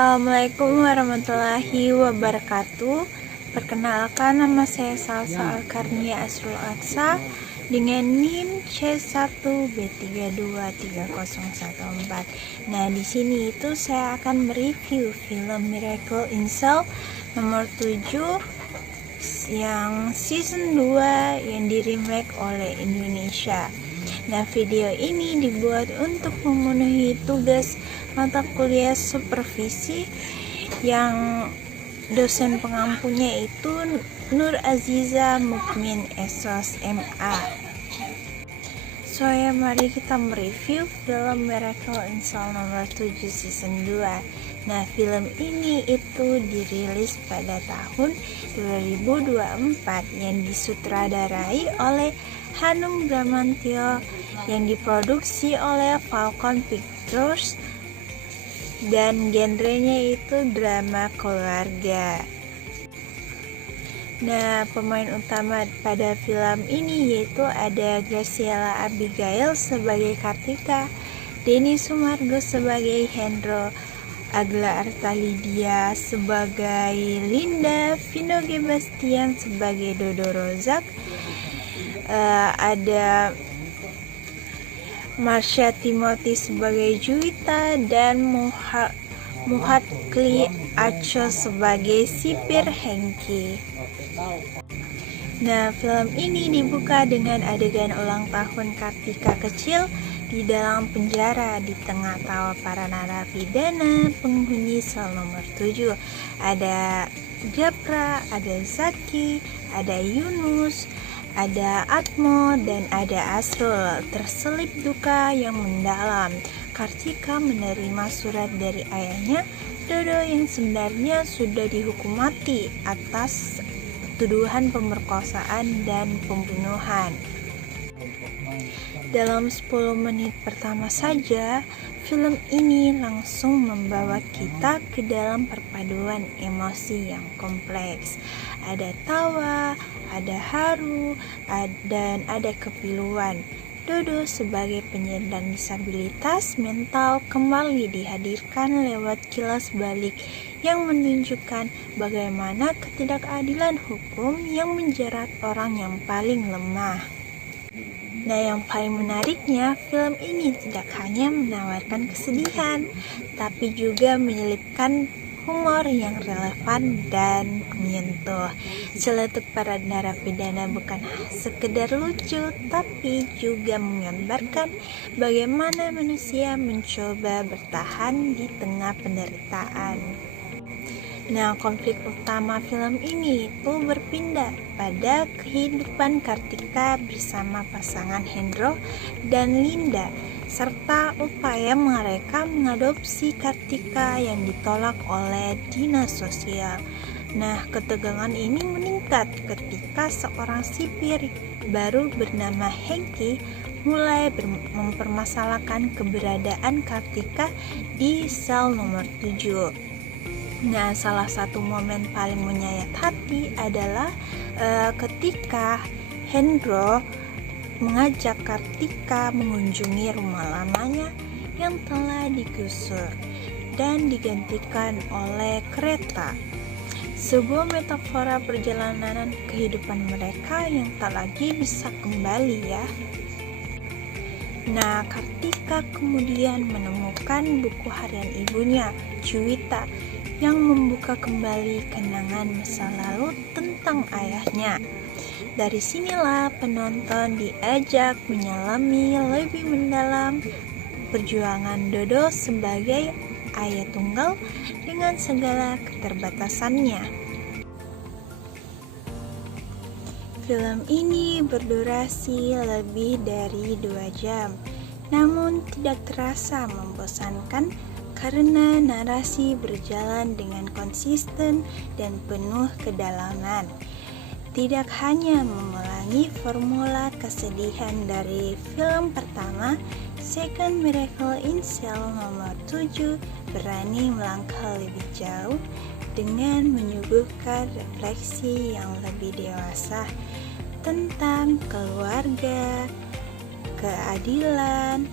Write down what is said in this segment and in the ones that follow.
Assalamualaikum warahmatullahi wabarakatuh. Perkenalkan, nama saya Salsa Alkarnia Asrul Aksa dengan NIM C1B3230114. Nah, di sini itu saya akan mereview film Miracle in Cell nomor 7 yang season 2 yang di remake oleh Indonesia. Nah, video ini dibuat untuk memenuhi tugas mata kuliah supervisi yang dosen pengampunya itu Nur Aziza Mukmin Esos MA. So ya, mari kita mereview film Miracle in Cell nomor 7 season 2. Nah, film ini itu dirilis pada tahun 2024 yang disutradarai oleh Hanung Bramantyo, yang diproduksi oleh Falcon Pictures, dan genrenya itu drama keluarga. Nah, pemain utama pada film ini yaitu ada Graciela Abigail sebagai Kartika, Denny Sumargo sebagai Hendro, Agla Artalidia sebagai Linda, Vino G. Bastian sebagai Dodo Rozak, ada Marsha Timothy sebagai Juwita, dan Muhat Kli Aco sebagai sipir Hengki. Nah, film ini dibuka dengan adegan ulang tahun Kartika kecil di dalam penjara di tengah tawa para narapidana penghuni sel nomor 7. Ada Japra, ada Zaki, ada Yunus, ada Atmo, dan ada Asrul. Terselip duka yang mendalam. Kartika menerima surat dari ayahnya, Dodo, yang sebenarnya sudah dihukum mati atas tuduhan pemerkosaan dan pembunuhan. Dalam 10 menit pertama saja, film ini langsung membawa kita ke dalam perpaduan emosi yang kompleks. Ada tawa, ada haru, dan ada kepiluan. Dodo sebagai penyandang disabilitas mental kembali dihadirkan lewat kilas balik yang menunjukkan bagaimana ketidakadilan hukum yang menjerat orang yang paling lemah. Nah, yang paling menariknya, film ini tidak hanya menawarkan kesedihan, tapi juga menyelipkan humor yang relevan dan menyentuh. Celetuk para narapidana bukan sekedar lucu, tapi juga menggambarkan bagaimana manusia mencoba bertahan di tengah penderitaan. Nah, konflik utama film ini itu berpindah pada kehidupan Kartika bersama pasangan Hendro dan Linda, serta upaya mereka mengadopsi Kartika yang ditolak oleh dinas sosial. Nah, ketegangan ini meningkat ketika seorang sipir baru bernama Hengki mulai mempermasalahkan keberadaan Kartika di sel nomor 7. Nah, salah satu momen paling menyayat hati adalah ketika Hendro mengajak Kartika mengunjungi rumah lamanya yang telah digusur dan digantikan oleh kereta. Sebuah metafora perjalanan kehidupan mereka yang tak lagi bisa kembali ya. Nah, Kartika kemudian menemukan buku harian ibunya, Juwita, yang membuka kembali kenangan masa lalu tentang ayahnya. Dari sinilah penonton diajak menyelami lebih mendalam perjuangan Dodo sebagai ayah tunggal dengan segala keterbatasannya. Film ini berdurasi lebih dari 2 jam, namun tidak terasa membosankan karena narasi berjalan dengan konsisten dan penuh kedalaman. Tidak hanya mengulangi formula kesedihan dari film pertama, Second Miracle in Cell nomor 7 berani melangkah lebih jauh dengan menyuguhkan refleksi yang lebih dewasa tentang keluarga, keadilan,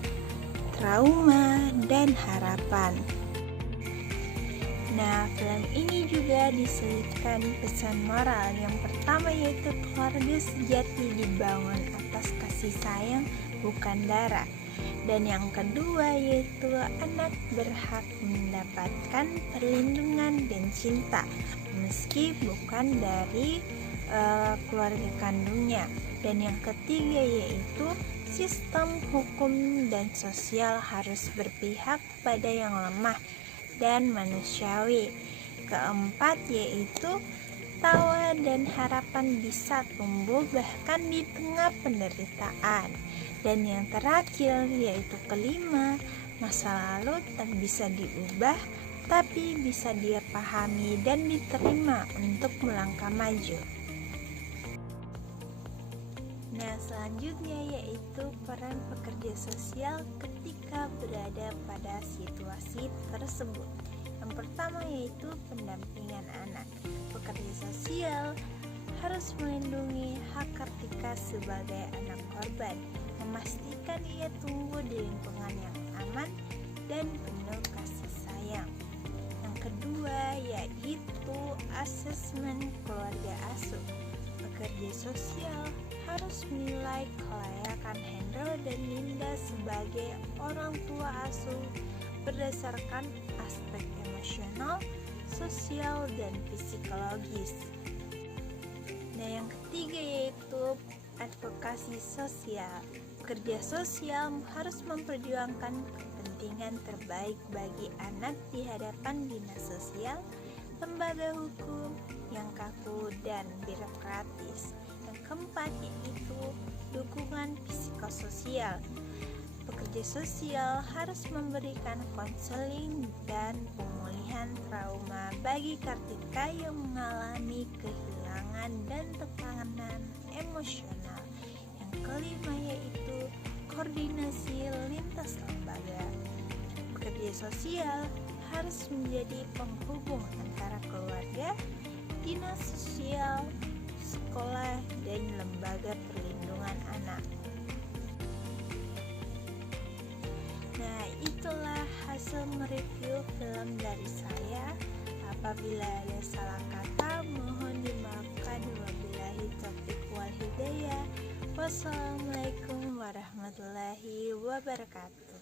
trauma, dan harapan. Nah, film ini juga diselipkan pesan moral. Yang pertama yaitu keluarga sejati dibangun atas kasih sayang, bukan darah. Dan yang kedua yaitu anak berhak mendapatkan perlindungan dan cinta meski bukan dari keluarga kandungnya. Dan yang ketiga yaitu sistem hukum dan sosial harus berpihak pada yang lemah dan manusiawi. Keempat yaitu tawa dan harapan bisa tumbuh bahkan di tengah penderitaan. Dan yang terakhir yaitu kelima, masa lalu tak bisa diubah tapi bisa dipahami dan diterima untuk melangkah maju. Nah, selanjutnya yaitu peran pekerja sosial ketika berada pada situasi tersebut. Yang pertama yaitu pendampingan anak. Pekerja sosial harus melindungi hak Kartika sebagai anak korban, memastikan ia tumbuh di lingkungan yang aman dan penuh kasih sayang. Yang kedua yaitu asesmen keluarga asuh. Pekerja sosial harus menilai kelayakan Hendro dan Linda sebagai orang tua asuh berdasarkan aspek emosional, sosial, dan psikologis. Nah, yang ketiga yaitu advokasi sosial. Pekerja sosial harus memperjuangkan kepentingan terbaik bagi anak di hadapan dinas sosial, lembaga hukum yang kaku dan birokratis. Yang keempat yaitu dukungan psikososial. Pekerja sosial harus memberikan konseling dan pemulihan trauma bagi Kartika yang mengalami kehilangan dan tekanan emosional. Yang kelima yaitu koordinasi lintas lembaga. Pekerja sosial harus menjadi penghubung antara keluarga, dinas sosial, sekolah, dan lembaga perlindungan anak. Nah, itulah hasil mereview film dari saya. Apabila ada salah kata, mohon dimaafkan. Wabillahi taufiq wal hidayah. Wassalamualaikum warahmatullahi wabarakatuh.